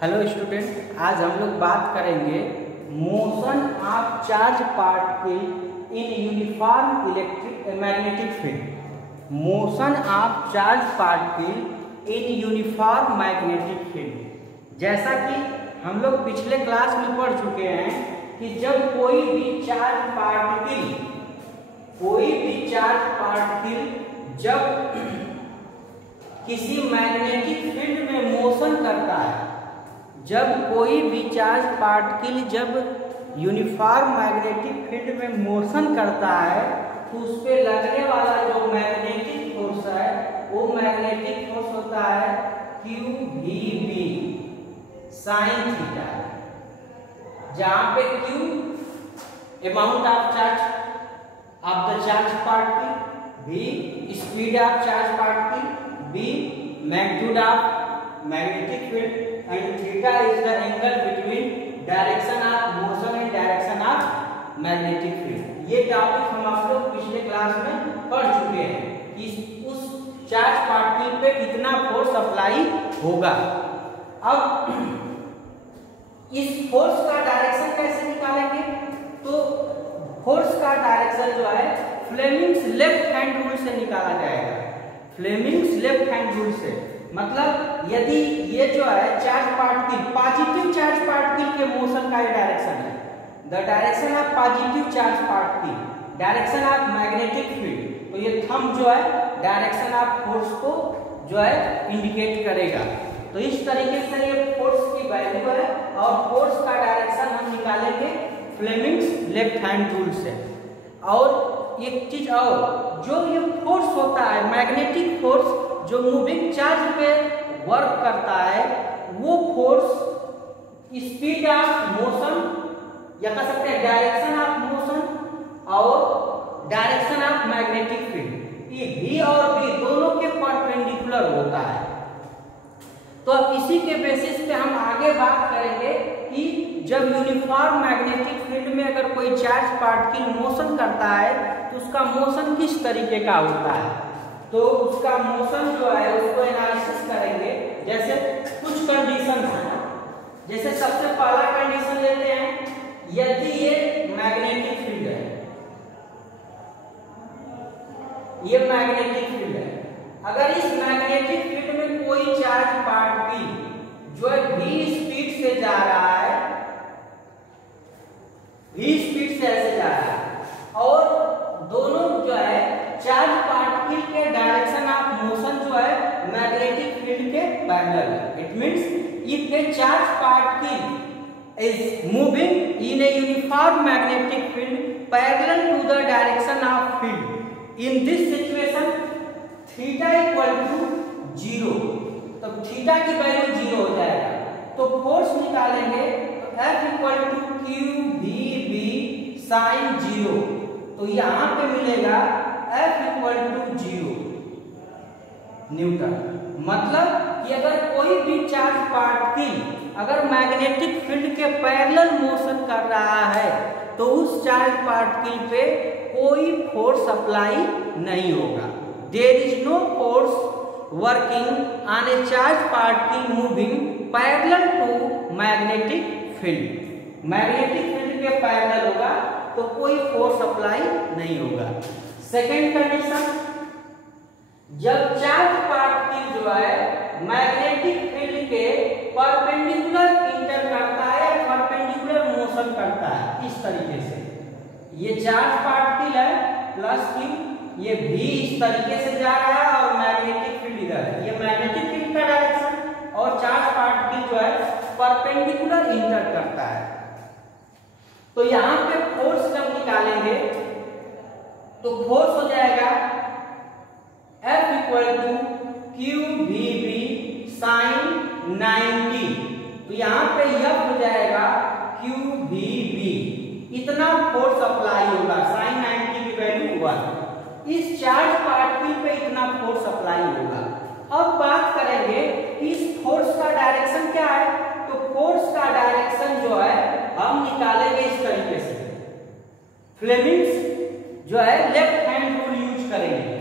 Hello student, आज हम लोग बात करेंगे motion of charge particle in uniform electric magnetic field. Motion of charge particle in uniform magnetic field. जैसा कि हम लोग पिछले क्लास में पढ़ चुके हैं कि जब कोई भी चार्ज पार्टिकल जब किसी मैग्नेटिक फील्ड में मोशन करता है, जब कोई भी चार्ज पार्टिकल जब यूनिफॉर्म मैग्नेटिक फील्ड में मोशन करता है तो उस पे लगने वाला जो मैग्नेटिक फोर्स है वो मैग्नेटिक फोर्स होता है QVB sin थीटा, जहां पे Q amount of charge of the charge particle, V speed of charge particle, B magnitude of magnetic field and theta is the angle between direction of motion and direction of magnetic field। ये topic हम आप लोग पिछले class में पढ़ चुके हैं कि उस चार्ज पार्टिकल पे कितना फोर्स अप्लाई होगा। अब इस फोर्स का डायरेक्शन कैसे निकालेंगे? तो फोर्स का डायरेक्शन जो है फ्लेमिंग्स लेफ्ट हैंड रूल से निकाला जाएगा। फ्लेमिंग्स लेफ्ट हैंड रूल से मतलब यदि ये जो है charge particle, positive charge particle के मोशन का डायरेक्शन है, the direction of positive charge particle, direction of magnetic field, तो ये थंब जो है डायरेक्शन ऑफ फोर्स को जो है इंडिकेट करेगा। तो इस तरीके से ये फोर्स की वैल्यू है और फोर्स का डायरेक्शन हम निकालेंगे फ्लेमिंग्स लेफ्ट हैंड रूल से। और एक चीज और, जो ये फोर्स होता है मैग्नेटिक फोर्स जो मूविंग चार्ज पे वर्क करता है, वो फोर्स स्पीड ऑफ मोशन या कह सकते हैं डायरेक्शन ऑफ मोशन और डायरेक्शन ऑफ मैग्नेटिक फील्ड, ये V और B दोनों के परपेंडिकुलर होता है। तो अब इसी के बेसिस पे हम आगे बात करेंगे कि जब यूनिफॉर्म मैग्नेटिक फील्ड में अगर कोई चार्ज पार्टिकल मोशन करता है तो उसका मोशन किस तरीके का होता है। तो उसका मोशन जो है उसको एनालिसिस करेंगे। जैसे कुछ कंडीशन है, जैसे सबसे पहला कंडीशन लेते हैं, यदि ये मैग्नेटिक फील्ड है, ये मैग्नेटिक फील्ड है, अगर इस मैग्नेटिक फील्ड में कोई चार्ज पार्टिकल जो है v स्पीड से जा रहा है, v स्पीड से ऐसे जा रहा है और दोनों जो है चार्ज पार्टिकल के डायरेक्शन ऑफ मोशन जो है मैग्नेटिक फील्ड के पैरेलल है। It means if a charge particle is moving in a uniform magnetic field parallel to the direction of field, in this situation theta equal to 0, तब theta की value 0 हो जाएगा। तो force निकालेंगे तो F equal to QVB sin 0, तो यहां पे मिलेगा F इक्वल टू 0 न्यूटन। मतलब कि अगर कोई भी चार्ज पार्टिकल अगर मैग्नेटिक फील्ड के पैरेलल मोशन कर रहा है तो उस चार्ज पार्टिकल पे कोई फोर्स अप्लाई नहीं होगा। There is no force working on a charge particle moving parallel to magnetic field. Magnetic field के पैरेलल होगा तो कोई फोर्स अप्लाई नहीं होगा। सेकेंड कंडीशन, जब चार्ज पार्टिकल जो है मैग्नेटिक फील्ड के परपेंडिकुलर इंटर करता है, परपेंडिकुलर मोशन करता है, इस तरीके से ये चार्ज पार्टिकल है प्लस Q, ये V इस तरीके से जा रहा है और मैग्नेटिक फील्ड इधर है, ये मैग्नेटिक फील्ड का डायरेक्शन और चार्ज पार्टिकल जो है परपेंडिकुलर इंटर करता है। तो यहाँ पे फोर्स जब निकालेंगे तो फोर्स हो जाएगा F equal to QVB sin 90, तो यहाँ पे यह हो जाएगा QVB, इतना फोर्स अप्लाई होगा, sin 90 की वैल्यू 1, इस चार्ज पार्टिकल पे इतना फोर्स अप्लाई होगा। अब बात करेंगे कि इस फोर्स का डायरेक्शन क्या है। तो फोर्स का डायरेक्शन जो है हम निकालेंगे इस तरीके से, फ्लेमिंग्स जो है लेफ्ट हैंड रूल यूज करेंगे।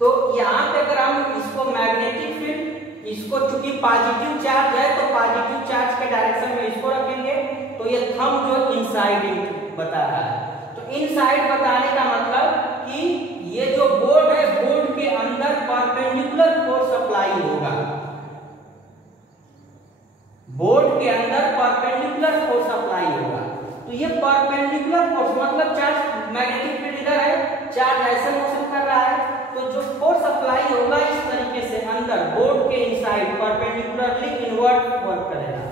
तो यहाँ पे अगर हम इसको मैग्नेटिक फील्ड इसको चूंकि पॉजिटिव चार्ज है तो पॉजिटिव चार्ज के डायरेक्शन में इसको रखेंगे, तो ये थंब जो इनसाइड बता रहा है। तो इनसाइड बताने का मतलब कि ये जो बोर्ड है, बोर्ड के अंदर परपेंडिकुलर फोर्स अप्लाई होगा, बोर्ड के अंदर परपेंडिकुलर फोर्स अप्लाई होगा। तो ये परपेंडिकुलर फोर्स मतलब चार्ज, मैग्नेटिक फील्ड इधर है, चार्ज ऐसे मोशन कर रहा है, तो जो फोर्स अप्लाई होगा इस तरीके से अंदर बोर्ड के इनसाइड परपेंडिकुलरली इनवर्ट वर्क करेगा।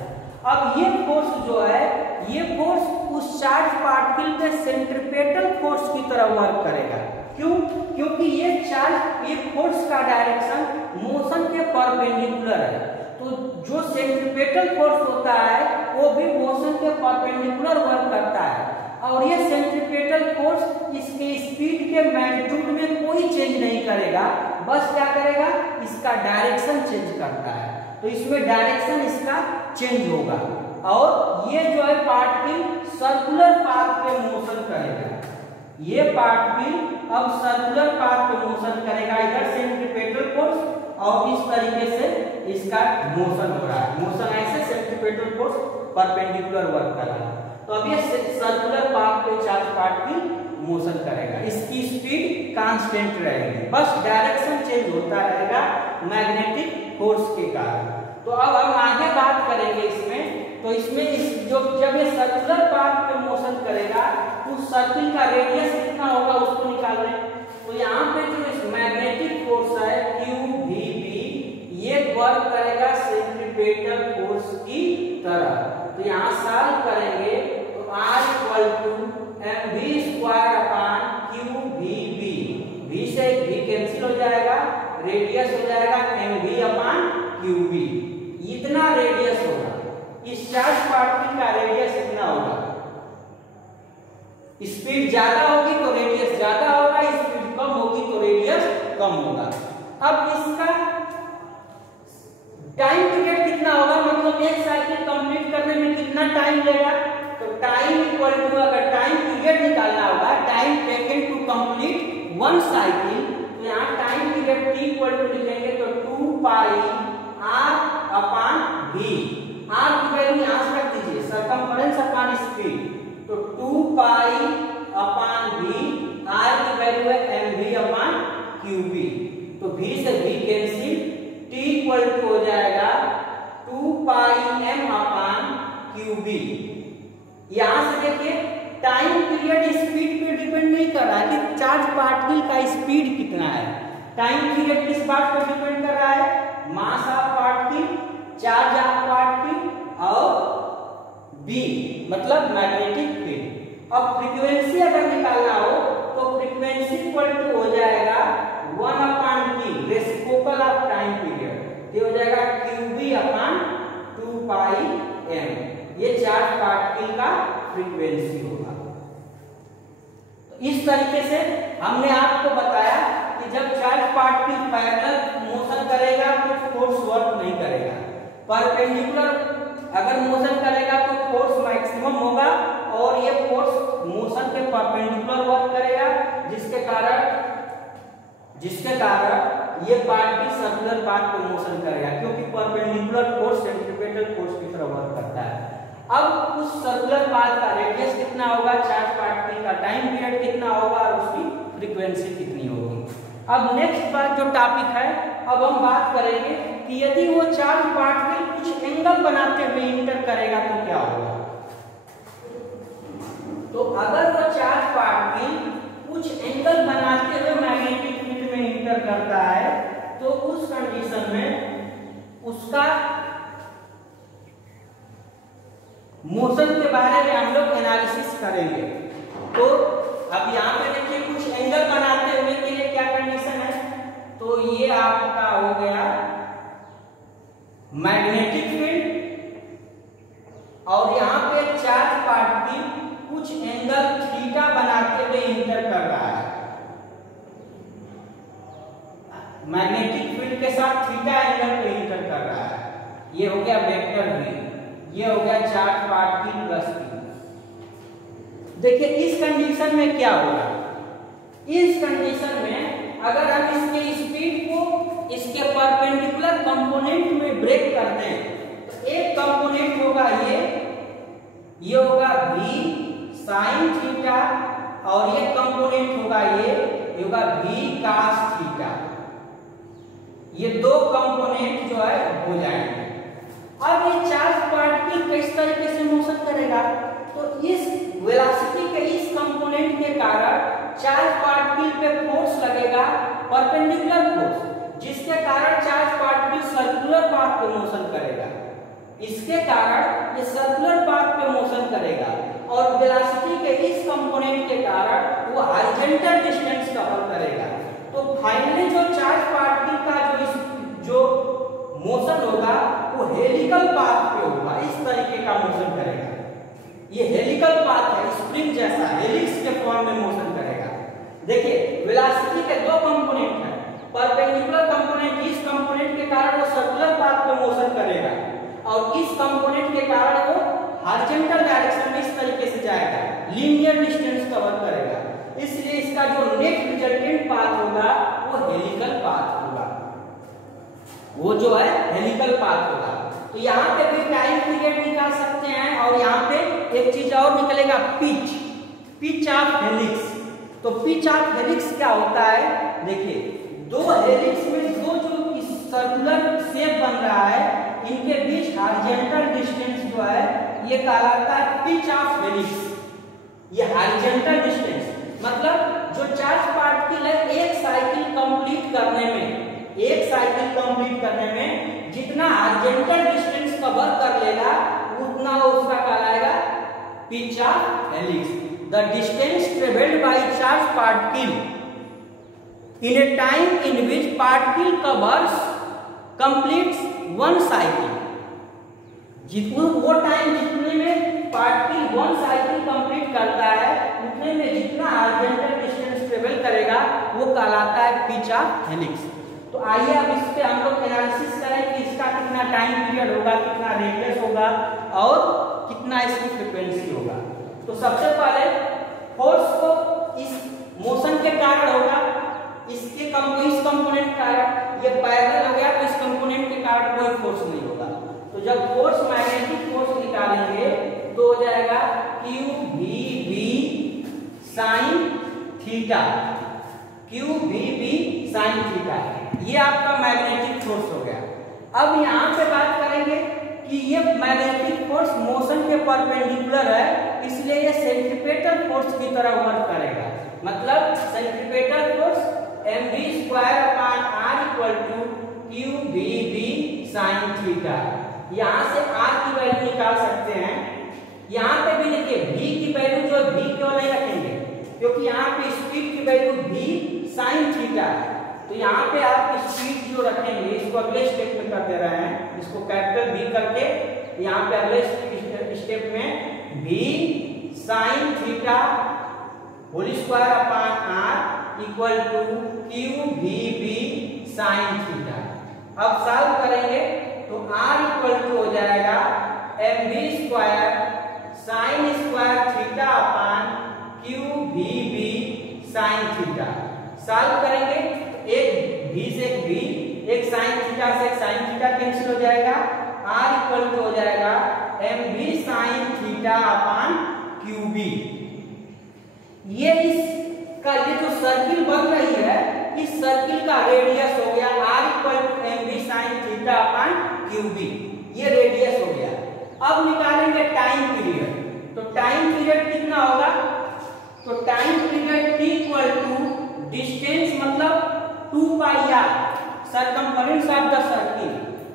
अब ये फोर्स जो है, ये फोर्स उस चार्ज पार्टिकल के सेंट्रीपेटल फोर्स की तरह वर्क करेगा। क्यों? क्योंकि ये चार्ज, ये फोर्स का डायरेक्शन मोशन के परपेंडिकुलर है, तो जो सेंट्रीपेटल फोर्स होता है वो भी मोशन के परपेंडिकुलर वर्क करता है, और ये सेंट्रीपेटल फोर्स इसके स्पीड के मैग्नीट्यूड में कोई चेंज नहीं करेगा, बस क्या करेगा, इसका डायरेक्शन चेंज करता है। तो इसमें डायरेक्शन इसका चेंज होगा, और ये जो है पार्टिकल सर्कुलर पाथ पे मोशन करेगा। ये पार्टिकल अब सर्कुलर पाथ पे मोशन करेगा, इधर सेंट्रीपेटल फोर्स और इस तरीके से इसका मोशन हो रहा है, मोशन ऐसे सेंट्रीपेटल फोर्स परपेंडिकुलर वर्क कर रहा है। तो अब ये सर्कुलर पाथ पे चार्ज पार्टिकल मोशन करेगा, इसकी स्पीड कांस्टेंट रहेगी, बस डायरेक्शन चेंज होता रहेगा मैग्नेटिक फोर्स के कारण। तो अब हम आगे बात करेंगे इसमें, तो इसमें इस जो जब ये सर्कुलर पाथ पे मोशन करेगा, उस सर्किल का रेडियस कितना होगा उसको निकाल रहे हैं। तो यहाँ पे जो इस मैग्नेटिक फोर्स है QVB, ये वर्क करेगा सेंट्रीपेटल फोर्स की तरह। तो यहाँ सॉल्व करेंगे तो R = mv² अपान QVB, V से V कैंसिल हो जाएगा, रेडियस हो जाएगा mv अपान QB। इतना रेडियस होगा, इस चार्ज पार्टिकल का रेडियस इतना होगा। स्पीड ज्यादा होगी तो रेडियस ज्यादा होगा, स्पीड कम होगी तो रेडियस कम होगा। अब इसका टाइम पीरियड कितना होगा, मतलब एक साइकिल कंप्लीट करने में कितना टाइम लेगा। तो टाइम इक्वल टू, अगर टाइम पीरियड निकालना होगा, time taken to complete one cycle, तो यहाँ time period T equal to लिखेंगे तो 2 pi R upon V। R की वैल्यू यहाँ से रख दीजिए, सरकमफरेंस अपान स्पीड, तो 2 पाई अपान V, R की वैल्यू है mv अपान QB, तो V से V cancel, T equal to हो जाएगा 2 पाई m अपान QB। यहां से देखिए टाइम पीरियड स्पीड पे डिपेंड नहीं कर रहा है कि चार्ज पार्टिकल का स्पीड कितना है, टाइम पीरियड किस बात पर डिपेंड कर रहा है, mass of particle, charge of particle और B मतलब मैग्नेटिक फील्ड। अब फ्रीक्वेंसी अगर निकालना हो तो फ्रीक्वेंसी इक्वल टू हो जाएगा 1 अपान T, reciprocal of time period, ये हो जाएगा QB अपान 2 पाई m। ये चार्ज पार्टिकल का फ्रीक्वेंसी होगा। तो इस तरीके से हमने आपको बताया कि जब चार्ज पार्टिकल पैरेलल मोशन करेगा तो फोर्स वर्क नहीं करेगा, परपेंडिकुलर अगर मोशन करेगा तो फोर्स मैक्सिमम होगा, और ये फोर्स मोशन के परपेंडिकुलर वर्क करेगा, जिसके कारण ये पार्टिकल सर्कुलर पाथ पे मोशन करेगा, क्योंकि परपेंडिकुलर फोर्स सेंट्रीपेटल फोर्स की तरह वर्क करता है। अब उस सर्कुलर पाथ का रेडियस कितना होगा, चार्ज पार्टिकल का टाइम पीरियड कितना होगा और उसकी फ्रीक्वेंसी कितनी होगी। अब नेक्स्ट बात जो टॉपिक है, अब हम बात करेंगे कि यदि वो चार्ज पार्टिकल कुछ एंगल बनाते हुए इंटर करेगा तो क्या होगा। तो अगर वो चार्ज पार्टिकल कुछ एंगल बनाते हुए मैग्नेटिक फील्ड में इंटर करता है, तो उस कंडीशन में उसका मोशन के बारे में हम लोग एनालिसिस करेंगे। तो अब यहाँ पे देखिए कुछ एंगल बनाते हुए के लिए क्या कंडीशन है, तो ये आपका हो गया मैग्नेटिक फील्ड, और यहाँ पे चार्ज पार्टिकल कुछ एंगल थीटा बनाते हुए इंटर कर रहा है, मैग्नेटिक फील्ड के साथ थीटा एंगल पे इंटर कर रहा है। ये हो गया वेक्टर वी, ये हो गया चार्ज पार्टिकल प्लस q। देखिए इस कंडीशन में क्या होगा, इस कंडीशन में अगर हम इसके स्पीड को इसके परपेंडिकुलर कंपोनेंट ये होगा v cos थीटा। ये दो कंपोनेंट जो है हो जाएंगे। अब ये चार्ज पार्टिकल किस तरीके से मोशन करेगा, तो इस वेलोसिटी के इस कंपोनेंट के कारण चार्ज पार्टिकल पे फोर्स लगेगा, परपेंडिकुलर फोर्स, जिसके कारण चार्ज पार्टिकल सर्कुलर पाथ पे मोशन करेगा। इसके कारण ये सर्कुलर पाथ पे मोशन करेगा और वेलोसिटी के इस कंपोनेंट के कारण वो हॉरिजॉन्टल डिस्टेंस कवर करेगा। तो फाइनली जो चार्ज पार्टिकल का जो मोशन होगा वो हेलिकल पाथ पे होगा, इस तरीके का मोशन करेगा। ये हेलिकल पाथ है, स्प्रिंग जैसा हेलिक्स के फॉर्म में मोशन करेगा। देखिए वेलोसिटी के दो कंपोनेंट है, परपेंडिकुलर कंपोनेंट, इस कंपोनेंट के कारण वो सर्कुलर पाथ पे मोशन करेगा और इस कंपोनेंट के कारण वो हॉरिजॉन्टल डायरेक्शन में इस तरीके से जाएगा, लीनियर डिस्टेंस कवर करेगा। इसलिए इसका जो नेट रिजल्टेंट पाथ होगा वो हेलिकल पाथ होगा, वो जो है हेलिकल पाथ होगा। तो यहाँ पे भी टाइम पीरियड निकाल सकते हैं और यहाँ पे एक चीज और निकलेगा, पिच ऑफ हेलिक्स। तो पिच ऑफ हेलिक्स क्या होता है, देखिए दो हेलिक्स में दो जो सर्कुलर शेप बन रहा है इनके बीच हॉरिजॉन्टल डिस्टेंस जो है ये कहलाता है पिच ऑफ हेलिक्स। ये हॉरिजॉन्टल डिस्टेंस मतलब जो चार्ज पार्टिकल है एक साइकिल कंप्लीट करने में जितना हॉरिजॉन्टल डिस्टेंस कवर कर लेगा उतना उसका कहलाएगा pitch of helix. The distance travelled by charge particle in A time in which particle covers completes one cycle. वो टाइम जितने में पार्टिकल वन साइकिल कंप्लीट करता है उतने में जितना हॉरिजॉन्टल डिस्टेंस ट्रेवल करेगा वो कहलाता है पिच ऑफ हेलिक्स। तो आइए अब इस पे हम लोग एनालिसिस करें कि इसका कितना टाइम पीरियड होगा, कितना रेडियस होगा और कितना इसकी फ्रीक्वेंसी होगा। तो सबसे पहले फोर्स को इस मोशन के कारण होगा, इस कंपोनेंट के कारण ये पैरेलल हो गया तो इस कंपोनेंट के कारण कोई फोर्स नहीं होगा। तो जब फोर्स मैग्नेटिक फोर्स निकालेंगे तो हो जाएगा QVB sin theta, QVB sin theta, ये आपका मैग्नेटिक फोर्स हो गया। अब यहाँ पे बात करेंगे कि ये मैग्नेटिक फोर्स मोशन के परपेंडिकुलर है, इसलिए ये सेंट्रीपेटल फोर्स की तरह वर्क करेगा। मतलब centripetal force mv²/r = QVB sin theta. यहाँ से r की वैल्यू निकाल सकते हैं। यहाँ पे भी देखिए v की वैल्यू जो v क्यों नहीं रखेंगे, क्योंकि यहाँ पे स्पीड की वैल्यू v sin थीटा है। तो यहाँ पे आप स्पीड जो रखेंगे इसको अगले स्टेप में कर दे रहे हैं, इसको कैपिटल V करके यहाँ पे अगले स्टेप में v sin theta (2/r) = QVB sin theta. अब सॉल्व करेंगे तो r हो जाएगा mv² sin² theta QVB sin theta. Solve करेंगे एक v से एक v, एक sin थीटा से एक sin थीटा कैंसिल हो जाएगा, r हो जाएगा mv sin थीटा QB। ये इसका ये जो सर्किल बन रही है इस सर्किल का रेडियस हो गया r mv sin theta QB, ये रेडियस हो गया। अब निकालेंगे टाइम पीरियड। तो टाइम पीरियड कितना होगा, तो टाइम पीरियड t डिस्टेंस मतलब 2πr circumference of the circle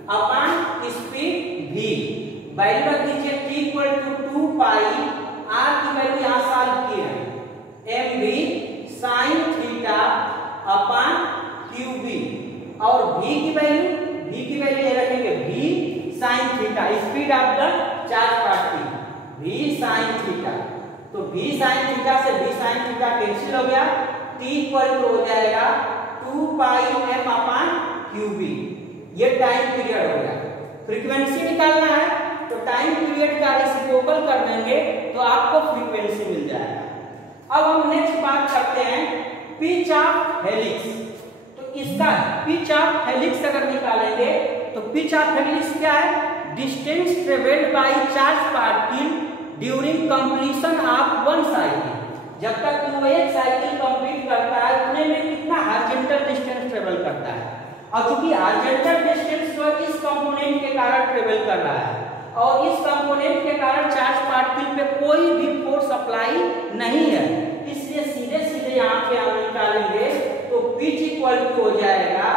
upon speed v। Value रख दीजिए t 2π, r की वैल्यू यहां सॉल्व की है mv sin थीटा QB और v की वैल्यू ये रखेंगे v sin theta, speed of the charge particle v sin theta. तो v sin थीटा से v sin थीटा कैंसिल हो गया, t हो जाएगा 2πm QB। ये टाइम पीरियड हो गया। फ्रीक्वेंसी निकालना है तो टाइम पीरियड का रेसिप्रोकल कर देंगे तो आपको फ्रीक्वेंसी मिल जाएगा। अब हम नेक्स्ट बात करते हैं पिच ऑफ हेलिक्स। तो इसका पिच ऑफ हेलिक्स अगर निकालेंगे तो पिच ऑफ हेलिक्स क्या है, distance travelled by charge particle during completion of one cycle. जब तक वो एक साइकिल कंप्लीट करता है उतने में और चूंकि आर्जेंटल डिस्टेंस जो है इस कंपोनेंट के कारण ट्रेवल कर रहा है और इस कंपोनेंट के कारण चार्ज पार्टिकल पे कोई भी फोर्स अप्लाई नहीं है, इसलिए सीधे सीधे यहाँ पे हम निकालेंगे तो पिच इक्वल टू हो जाएगा,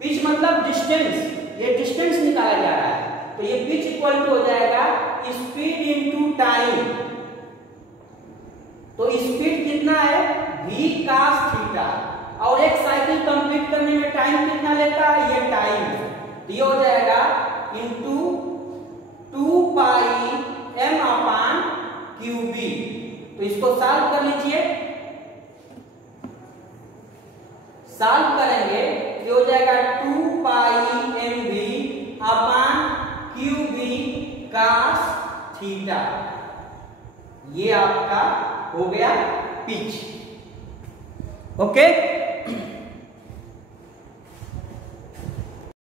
पिच मतलब डिस्टेंस, ये डिस्टेंस निकाला जा रहा है, तो ये पिच इक्वल टू हो जाएगा स्पीड इनटू टाइम। तो स्पीड कितना है v cos थीटा, और एक साइकिल कंप्लीट करने में टाइम कितना लेता है, ये टाइम, तो ये हो जाएगा इनटू 2 पाई m अपान QB। तो इसको सॉल्व कर लीजिए, सॉल्व करेंगे ये हो जाएगा 2 पाई mv upon QB cos theta, ये आपका हो गया पिच। ओके।